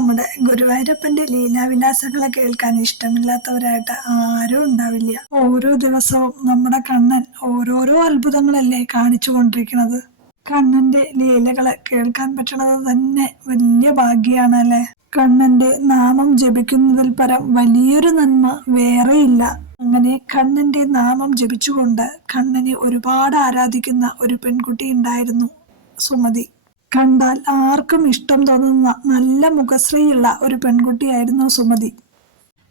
നമ്മുടെ ഗുരുവായൂരപ്പന്റെ ലീലാവിലാസങ്ങളെ കേൾക്കാൻ ഇഷ്ടമില്ലാത്തവരായിട്ട് ആരും ഉണ്ടാവില്ല. ഓരോ ദിവസവും നമ്മുടെ കണ്ണൻ ഓരോരോ അത്ഭുതങ്ങളല്ലേ കാണിച്ചു കൊണ്ടിരിക്കുന്നത്. കണ്ണന്റെ ലീലകളെ കേൾക്കാൻ പറ്റണത് തന്നെ വലിയ ഭാഗ്യാണ് അല്ലെ കണ്ണന്റെ നാമം ജപിക്കുന്നതിൽ പരം വലിയൊരു നന്മ വേറെയില്ല. അങ്ങനെ കണ്ണന്റെ നാമം ജപിച്ചുകൊണ്ട് കണ്ണനെ ഒരുപാട് ആരാധിക്കുന്ന ഒരു പെൺകുട്ടി ഉണ്ടായിരുന്നു. സുമതി. കണ്ടാൽ ആർക്കും ഇഷ്ടം തോന്നുന്ന നല്ല മുഖശ്രീയുള്ള ഒരു പെൺകുട്ടിയായിരുന്നു സുമതി.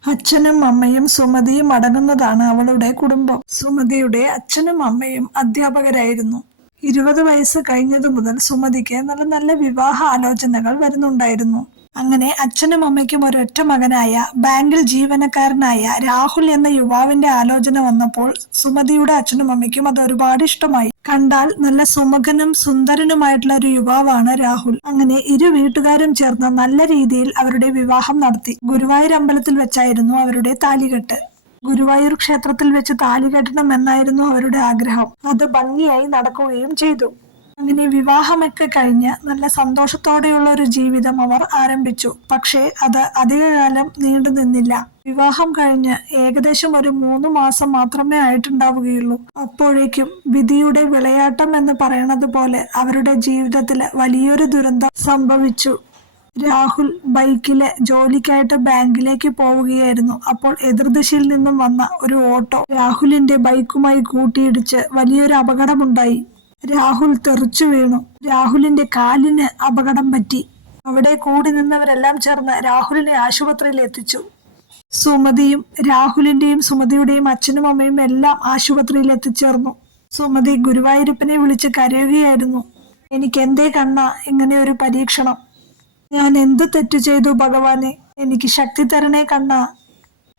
അച്ഛനും അമ്മയും സുമതിയും അടങ്ങുന്നതാണ് അവളുടെ കുടുംബം. സുമതിയുടെ അച്ഛനും അമ്മയും അധ്യാപകരായിരുന്നു. ഇരുപത് വയസ്സ് കഴിഞ്ഞതു മുതൽ സുമതിക്ക് നല്ല നല്ല വിവാഹ ആലോചനകൾ വരുന്നുണ്ടായിരുന്നു. അങ്ങനെ അച്ഛനും അമ്മയ്ക്കും ഒരൊറ്റ മകനായ ബാങ്കിൽ ജീവനക്കാരനായ രാഹുൽ എന്ന യുവാവിന്റെ ആലോചന വന്നപ്പോൾ സുമതിയുടെ അച്ഛനും അമ്മയ്ക്കും അത് ഒരുപാട് ഇഷ്ടമായി. കണ്ടാൽ നല്ല സുമകനും സുന്ദരനുമായിട്ടുള്ള ഒരു യുവാവാണ് രാഹുൽ. അങ്ങനെ ഇരു വീട്ടുകാരും ചേർന്ന് നല്ല രീതിയിൽ അവരുടെ വിവാഹം നടത്തി. ഗുരുവായൂർ അമ്പലത്തിൽ വെച്ചായിരുന്നു അവരുടെ താലികെട്ട്. ഗുരുവായൂർ ക്ഷേത്രത്തിൽ വെച്ച് താലി കെട്ടണം എന്നായിരുന്നു അവരുടെ ആഗ്രഹം. അത് ഭംഗിയായി നടക്കുകയും ചെയ്തു. അങ്ങനെ വിവാഹമൊക്കെ കഴിഞ്ഞ് നല്ല സന്തോഷത്തോടെയുള്ള ഒരു ജീവിതം അവർ ആരംഭിച്ചു. പക്ഷേ അത് അധികകാലം നീണ്ടു നിന്നില്ല. വിവാഹം കഴിഞ്ഞ് ഏകദേശം ഒരു മൂന്ന് മാസം മാത്രമേ ആയിട്ടുണ്ടാവുകയുള്ളൂ. അപ്പോഴേക്കും വിധിയുടെ വിളയാട്ടം എന്ന് പറയണത് പോലെ അവരുടെ ജീവിതത്തിൽ വലിയൊരു ദുരന്തം സംഭവിച്ചു. രാഹുൽ ബൈക്കിലെ ജോലിക്കായിട്ട് ബാങ്കിലേക്ക് പോവുകയായിരുന്നു. അപ്പോൾ എതിർദിശയിൽ നിന്നും വന്ന ഒരു ഓട്ടോ രാഹുലിന്റെ ബൈക്കുമായി കൂട്ടിയിടിച്ച് വലിയൊരു അപകടമുണ്ടായി. രാഹുൽ തെറിച്ചു വീണു. രാഹുലിന്റെ കാലിന് അപകടം പറ്റി. അവിടെ കൂടി നിന്നവരെല്ലാം ചേർന്ന് രാഹുലിനെ ആശുപത്രിയിൽ എത്തിച്ചു. സുമതിയും രാഹുലിന്റെയും സുമതിയുടെയും അച്ഛനും അമ്മയും എല്ലാം ആശുപത്രിയിൽ എത്തിച്ചേർന്നു. സുമതി ഗുരുവായൂരപ്പനെ വിളിച്ച് കരയുകയായിരുന്നു. എനിക്ക് എന്തേ കണ്ണ ഇങ്ങനെ ഒരു പരീക്ഷണം. ഞാൻ എന്ത് തെറ്റു ചെയ്തു ഭഗവാനെ? എനിക്ക് ശക്തി തരണേ കണ്ണ.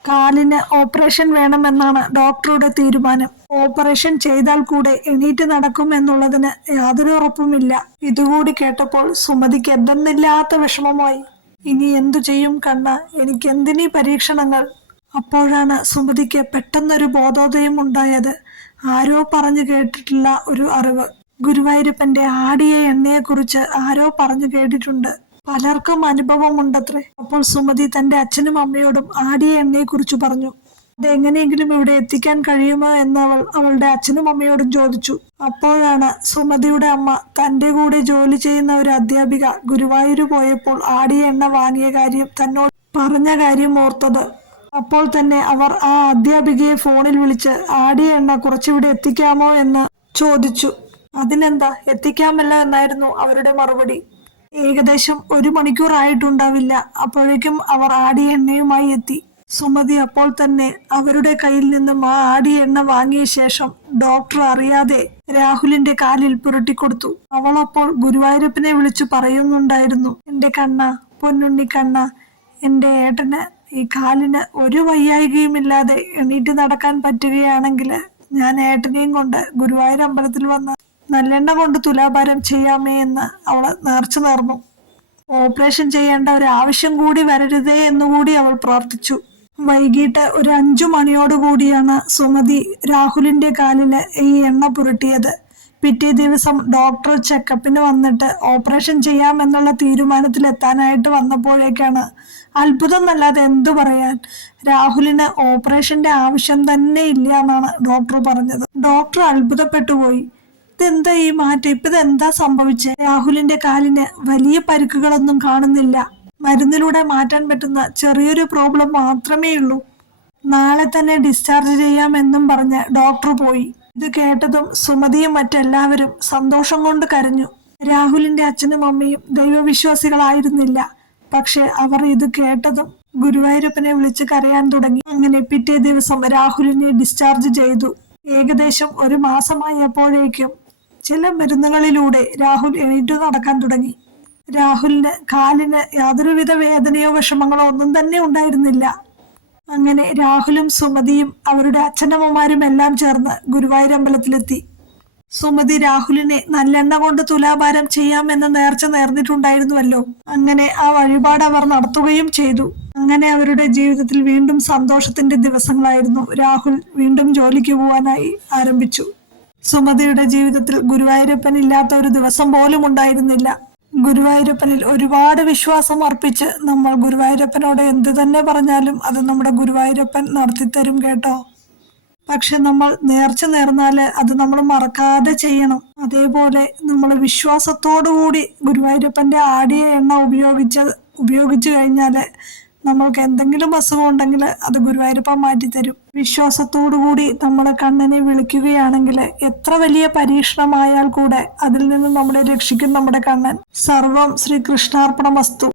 കാലിന് ഓപ്പറേഷൻ വേണമെന്നാണ് ഡോക്ടറുടെ തീരുമാനം. ഓപ്പറേഷൻ ചെയ്താൽ കൂടെ എണീറ്റ് നടക്കും എന്നുള്ളതിന് യാതൊരു ഉറപ്പുമില്ല. ഇതുകൂടി കേട്ടപ്പോൾ സുമതിക്ക് എന്തെന്നില്ലാത്ത വിഷമമായി. ഇനി എന്തു ചെയ്യും കണ്ണ? എനിക്ക് എന്തിനീ പരീക്ഷണങ്ങൾ? അപ്പോഴാണ് സുമതിക്ക് പെട്ടെന്നൊരു ബോധോദയം ഉണ്ടായത്. ആരോ പറഞ്ഞു കേട്ടിട്ടുള്ള ഒരു അറിവ്. ഗുരുവായൂരപ്പന്റെ ആടിയ എണ്ണയെക്കുറിച്ച് ആരോ പറഞ്ഞു കേട്ടിട്ടുണ്ട്. പലർക്കും അനുഭവമുണ്ടത്രേ. അപ്പോൾ സുമതി തന്റെ അച്ഛനും അമ്മയോടും ആടിയ എണ്ണയെ കുറിച്ച് പറഞ്ഞു. അത് എങ്ങനെയെങ്കിലും ഇവിടെ എത്തിക്കാൻ കഴിയുമോ എന്ന് അവൾ അവളുടെ അച്ഛനും അമ്മയോടും ചോദിച്ചു. അപ്പോഴാണ് സുമതിയുടെ അമ്മ തന്റെ കൂടെ ജോലി ചെയ്യുന്ന ഒരു അധ്യാപിക ഗുരുവായൂർ പോയപ്പോൾ ആടിയ എണ്ണ വാങ്ങിയ കാര്യം തന്നോട് പറഞ്ഞ കാര്യം ഓർത്തത്. അപ്പോൾ തന്നെ അവർ ആ അധ്യാപികയെ ഫോണിൽ വിളിച്ച് ആടിയ എണ്ണ കുറച്ചിവിടെ എത്തിക്കാമോ എന്ന് ചോദിച്ചു. അതിനെന്താ? എത്തിക്കാമല്ല എന്നായിരുന്നു അവരുടെ മറുപടി. ഏകദേശം ഒരു മണിക്കൂർ ആയിട്ടുണ്ടാവില്ല അപ്പോഴേക്കും അവർ ആടി എണ്ണയുമായി എത്തി. സുമതി അപ്പോൾ തന്നെ അവരുടെ കയ്യിൽ നിന്നും ആ ആടി എണ്ണ വാങ്ങിയ ശേഷം ഡോക്ടർ അറിയാതെ രാഹുലിന്റെ കാലിൽ പുരട്ടിക്കൊടുത്തു. അവൾ അപ്പോൾ ഗുരുവായൂരപ്പനെ വിളിച്ചു പറയുന്നുണ്ടായിരുന്നു എന്റെ കണ്ണ പൊന്നുണ്ണി കണ്ണ എന്റെ ഏട്ടന് ഈ കാലിന് ഒരു വയ്യായികയും ഇല്ലാതെ എണീറ്റ് നടക്കാൻ പറ്റുകയാണെങ്കിൽ ഞാൻ ഏട്ടനെയും കൊണ്ട് ഗുരുവായൂർ അമ്പലത്തിൽ വന്ന് നല്ലെണ്ണ കൊണ്ട് തുലാഭാരം ചെയ്യാമേ എന്ന് അവൾ നേർച്ച നേർന്നു. ഓപ്പറേഷൻ ചെയ്യേണ്ട ഒരു ആവശ്യം കൂടി വരരുതേ എന്നുകൂടി അവൾ പ്രാർത്ഥിച്ചു. വൈകിട്ട് ഒരു അഞ്ചു മണിയോടുകൂടിയാണ് സുമതി രാഹുലിന്റെ കാലിൽ ഈ എണ്ണ പുരട്ടിയത്. പിറ്റേ ദിവസം ഡോക്ടർ ചെക്കപ്പിന് വന്നിട്ട് ഓപ്പറേഷൻ ചെയ്യാമെന്നുള്ള തീരുമാനത്തിൽ എത്താനായിട്ട് വന്നപ്പോഴേക്കാണ് അത്ഭുതം എന്നല്ലാതെ എന്തു പറയാൻ. രാഹുലിന് ഓപ്പറേഷന്റെ ആവശ്യം തന്നെ ഇല്ല എന്നാണ് ഡോക്ടർ പറഞ്ഞത്. ഡോക്ടർ അത്ഭുതപ്പെട്ടു പോയി. ഇതെന്താ ഈ മാറ്റം? ഇപ്പൊ ഇതെന്താ സംഭവിച്ചത് രാഹുലിന്റെ കാലിന് വലിയ പരുക്കുകളൊന്നും കാണുന്നില്ല. മരുന്നിലൂടെ മാറ്റാൻ പറ്റുന്ന ചെറിയൊരു പ്രോബ്ലം മാത്രമേ ഉള്ളൂ നാളെ തന്നെ ഡിസ്ചാർജ് ചെയ്യാമെന്നും പറഞ്ഞ് ഡോക്ടർ പോയി. ഇത് കേട്ടതും സുമതിയും മറ്റെല്ലാവരും സന്തോഷം കൊണ്ട് കരഞ്ഞു. രാഹുലിന്റെ അച്ഛനും അമ്മയും ദൈവവിശ്വാസികളായിരുന്നില്ല. പക്ഷെ അവർ ഇത് കേട്ടതും ഗുരുവായൂരപ്പനെ വിളിച്ച് കരയാൻ തുടങ്ങി. അങ്ങനെ പിറ്റേ ദിവസം രാഹുലിനെ ഡിസ്ചാർജ് ചെയ്തു. ഏകദേശം ഒരു മാസമായപ്പോഴേക്കും ചില മരുന്നുകളിലൂടെ രാഹുൽ എണീറ്റു നടക്കാൻ തുടങ്ങി. രാഹുലിന് കാലിന് യാതൊരുവിധ വേദനയോ വിഷമങ്ങളോ ഒന്നും തന്നെ ഉണ്ടായിരുന്നില്ല. അങ്ങനെ രാഹുലും സുമതിയും അവരുടെ അച്ഛനമ്മമാരും എല്ലാം ചേർന്ന് ഗുരുവായൂർ അമ്പലത്തിലെത്തി. സുമതി രാഹുലിനെ നല്ലെണ്ണ കൊണ്ട് തുലാഭാരം ചെയ്യാമെന്ന് നേർച്ച നേർന്നിട്ടുണ്ടായിരുന്നുവല്ലോ. അങ്ങനെ ആ വഴിപാട് അവർ നടത്തുകയും ചെയ്തു. അങ്ങനെ അവരുടെ ജീവിതത്തിൽ വീണ്ടും സന്തോഷത്തിന്റെ ദിവസങ്ങളായിരുന്നു. രാഹുൽ വീണ്ടും ജോലിക്ക് പോവാനായി ആരംഭിച്ചു. സുമതിയുടെ ജീവിതത്തിൽ ഗുരുവായൂരപ്പൻ ഇല്ലാത്ത ഒരു ദിവസം പോലും ഉണ്ടായിരുന്നില്ല. ഗുരുവായൂരപ്പനിൽ ഒരുപാട് വിശ്വാസം അർപ്പിച്ച് നമ്മൾ ഗുരുവായൂരപ്പനോട് എന്ത് തന്നെ പറഞ്ഞാലും അത് നമ്മുടെ ഗുരുവായൂരപ്പൻ നടത്തിത്തരും കേട്ടോ. പക്ഷെ നമ്മൾ നേർച്ച നേർന്നാൽ അത് നമ്മൾ മറക്കാതെ ചെയ്യണം. അതേപോലെ നമ്മൾ വിശ്വാസത്തോടു കൂടി ഗുരുവായൂരപ്പന്റെ ആടിയ എണ്ണ ഉപയോഗിച്ച് ഉപയോഗിച്ചു കഴിഞ്ഞാൽ നമ്മൾക്ക് എന്തെങ്കിലും അസുഖം ഉണ്ടെങ്കിൽ അത് മാറ്റി മാറ്റിത്തരും. വിശ്വാസത്തോടു കൂടി നമ്മളെ കണ്ണനെ വിളിക്കുകയാണെങ്കിൽ എത്ര വലിയ പരീക്ഷണമായാൽ കൂടെ അതിൽ നിന്ന് നമ്മളെ രക്ഷിക്കും നമ്മുടെ കണ്ണൻ. സർവം ശ്രീകൃഷ്ണാർപ്പണ വസ്തു